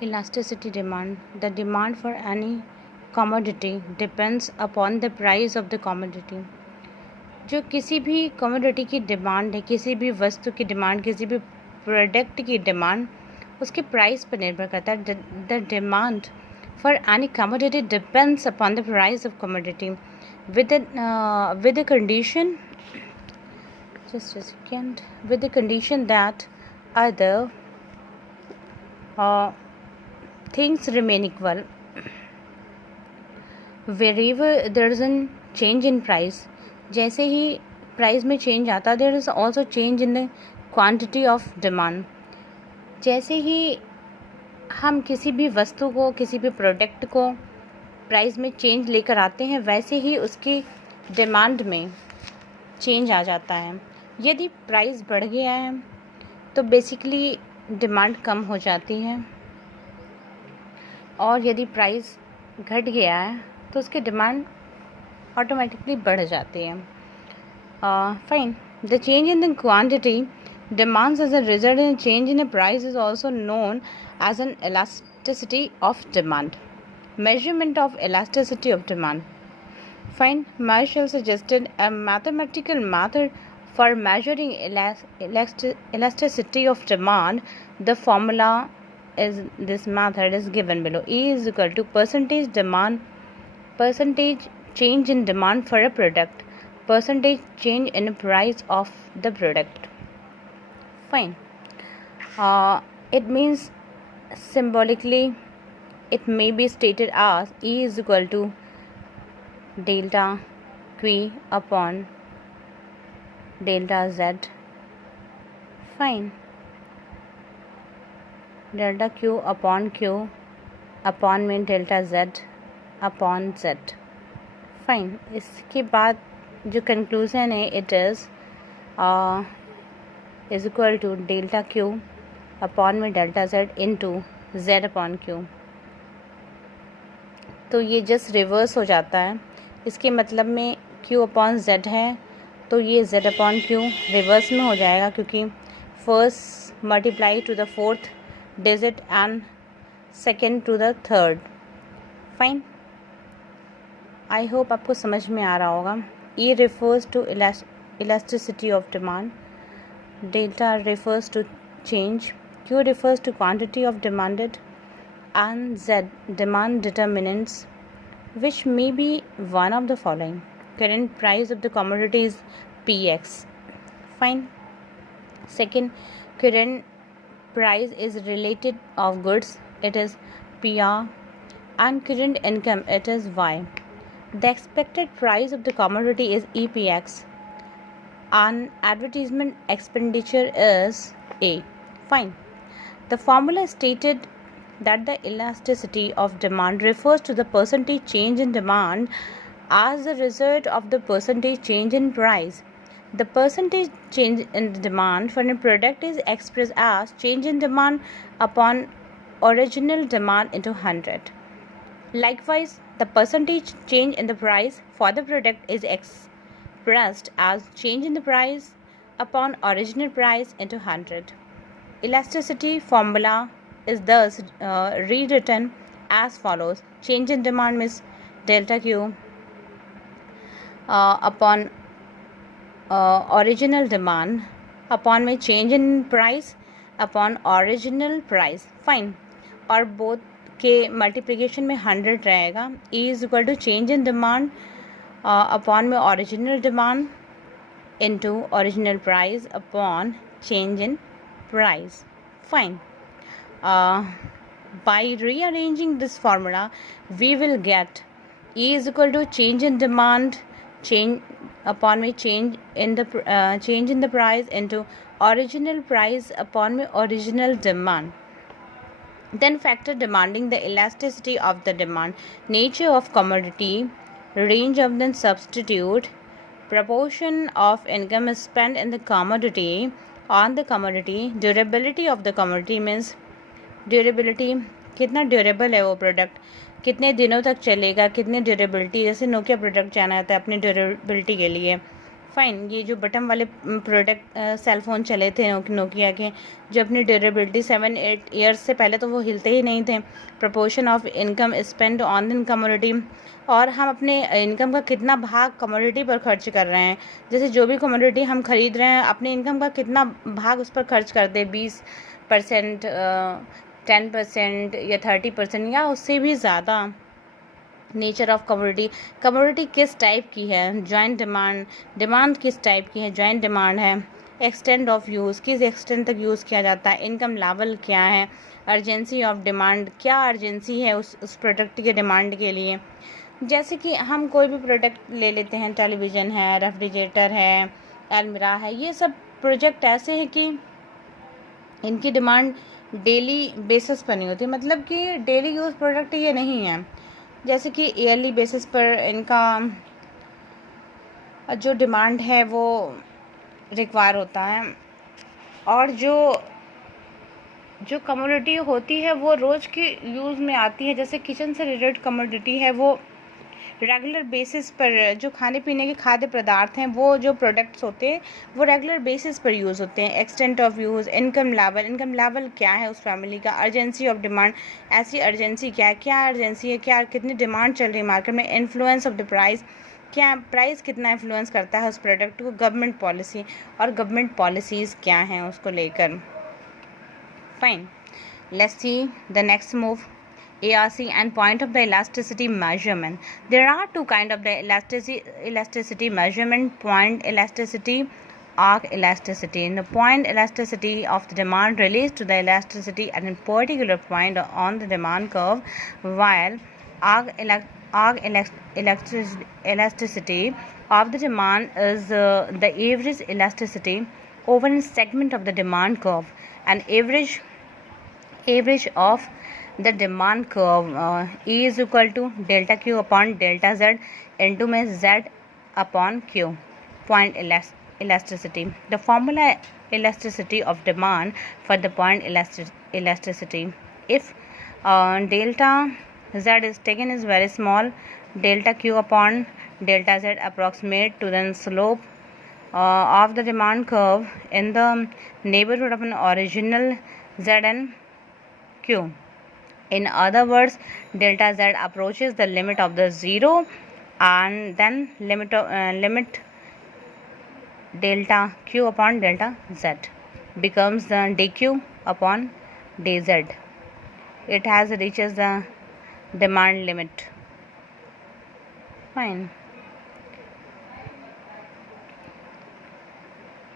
Elasticity demand. The demand for any commodity depends upon the price of the commodity. जो किसी भी कमोडिटी की डिमांड है, किसी भी वस्तु की डिमांड, किसी भी प्रोडक्ट की डिमांड उसके प्राइस पर निर्भर करता है. The demand for any commodity depends upon the price of commodity with the condition, just a second, with the condition that either things remain equal. Wherever there is a change in price, जैसे ही price में change आता, there is also change in the quantity of demand. जैसे ही हम किसी भी वस्तु को, किसी भी प्रोडक्ट को प्राइस में चेंज लेकर आते हैं, वैसे ही उसकी डिमांड में चेंज आ जाता है. यदि प्राइस बढ़ गया है तो बेसिकली डिमांड कम हो जाती है, और यदि प्राइस घट गया है तो उसकी डिमांड ऑटोमेटिकली बढ़ जाती है. Fine. The change in the quantity demands as a result in a change in a price is also known as an elasticity of demand. Measurement of elasticity of demand. Fine. Marshall suggested a mathematical method for measuring elasticity of demand. The formula is this method is given below. E is equal to percentage change in demand for a product, percentage change in price of the product. Fine. It means symbolically it may be stated as E is equal to delta Q upon delta Z. Fine. Delta Q upon में delta Z upon Z. Fine. इसके बाद जो conclusion है, it is equal to delta Q upon में delta Z into Z upon Q. तो ये just reverse हो जाता है. इसके मतलब में Q अपॉन Z है तो ये Z अपॉन Q रिवर्स में हो जाएगा, क्योंकि first multiply to the fourth digit and second to the third. Fine. I hope आपको समझ में आ रहा होगा. E refers to elasticity of demand, delta refers to change, Q refers to quantity of demanded, and Z demand determinants, which may be one of the following. Current price of the commodity is Px. Fine. Second, current price is related of goods, it is PR, and current income, it is Y. The expected price of the commodity is EPX, and advertisement expenditure is A. Fine. The formula stated that the elasticity of demand refers to the percentage change in demand as a result of the percentage change in price. The percentage change in demand for a product is expressed as change in demand upon original demand into 100. Likewise, the percentage change in the price for the product is expressed as change in the price upon original price into 100. Elasticity formula is thus rewritten as follows. Change in demand means delta Q upon original demand upon में change in price upon original price. Fine. और both के मल्टीप्लिकेशन में 100 रहेगा. E is equal to change in demand upon में original demand into original price upon change in price. Fine. By rearranging this formula, we will get E is equal to change in demand, change upon में change in the price into original price upon में original demand. Then factor demanding the elasticity of the demand, nature of commodity, range of the substitute, proportion of income spent in the commodity on the commodity, durability of the commodity means durability कितना ड्यूरेबल है वो प्रोडक्ट, कितने दिनों तक चलेगा, कितने ड्यूरेबिलिटी, जैसे Nokia product जाना जाता है अपनी ड्यूरेबिलिटी के लिए. फाइन। ये जो बटन वाले प्रोडक्ट सेल फ़ोन चले थे नोकिया के, जो अपनी ड्यूरेबिलिटी 7-8 ईयर्स से पहले तो वो हिलते ही नहीं थे। Proportion of income spend on in commodity, और हम अपने इनकम का कितना भाग कमोडिटी पर खर्च कर रहे हैं। जैसे जो भी कमोडिटी हम खरीद रहे हैं, अपनी इनकम का कितना भाग उस पर खर्च कर दे, 20%, 10% या 30% या उससे भी ज़्यादा। नेचर ऑफ कमोडिटी, कमोडिटी किस टाइप की है, जॉइंट डिमांड, डिमांड किस टाइप की है, जॉइंट डिमांड है। एक्सटेंड ऑफ यूज़, किस एक्सटेंड तक यूज़ किया जाता है। इनकम लेवल क्या है। अर्जेंसी ऑफ डिमांड, क्या अर्जेंसी है उस प्रोडक्ट के डिमांड के लिए। जैसे कि हम कोई भी प्रोडक्ट ले लेते हैं, टेलीविज़न है, रेफ्रिजरेटर है, अलमीरा है, ये सब प्रोजेक्ट ऐसे हैं कि इनकी डिमांड डेली बेसिस पर नहीं होती, मतलब कि डेली यूज़ प्रोडक्ट ये नहीं है। जैसे कि ईयरली बेसिस पर इनका जो डिमांड है वो रिक्वायर होता है, और जो कमोडिटी होती है वो रोज़ की यूज़ में आती है। जैसे किचन से रिलेटेड कमोडिटी है, वो रेगुलर बेसिस पर, जो खाने पीने के खाद्य पदार्थ हैं, वो जो प्रोडक्ट्स होते हैं वो रेगुलर बेसिस पर यूज़ होते हैं। Extent of use, income level, income level क्या है उस फैमिली का। अर्जेंसी ऑफ डिमांड, ऐसी अर्जेंसी क्या है, क्या अर्जेंसी है, क्या कितनी डिमांड चल रही है मार्केट में। इन्फ्लुएंस ऑफ द प्राइस, क्या प्राइस कितना इन्फ्लुएंस करता है उस प्रोडक्ट को। गवर्नमेंट पॉलिसी, और गवर्नमेंट पॉलिसीज़ क्या हैं उसको लेकर। Fine, let's see the next move, ARC and point of the elasticity measurement. There are two kinds of the elasticity measurement: point elasticity, arc elasticity. In the point elasticity of the demand relates to the elasticity at a particular point on the demand curve, while arc elasticity of the demand is the average elasticity over a segment of the demand curve. An average of the demand curve E is equal to delta Q upon delta Z into में Z upon Q. Point elasticity. The formula elasticity of demand for the point elasticity. If delta Z is taken is very small, delta Q upon delta Z approximate to the slope of the demand curve in the neighborhood of an original Z and Q. In other words, delta Z approaches the limit of the zero, and then limit delta Q upon delta Z becomes the dQ upon dZ. It has reaches the demand limit. Fine.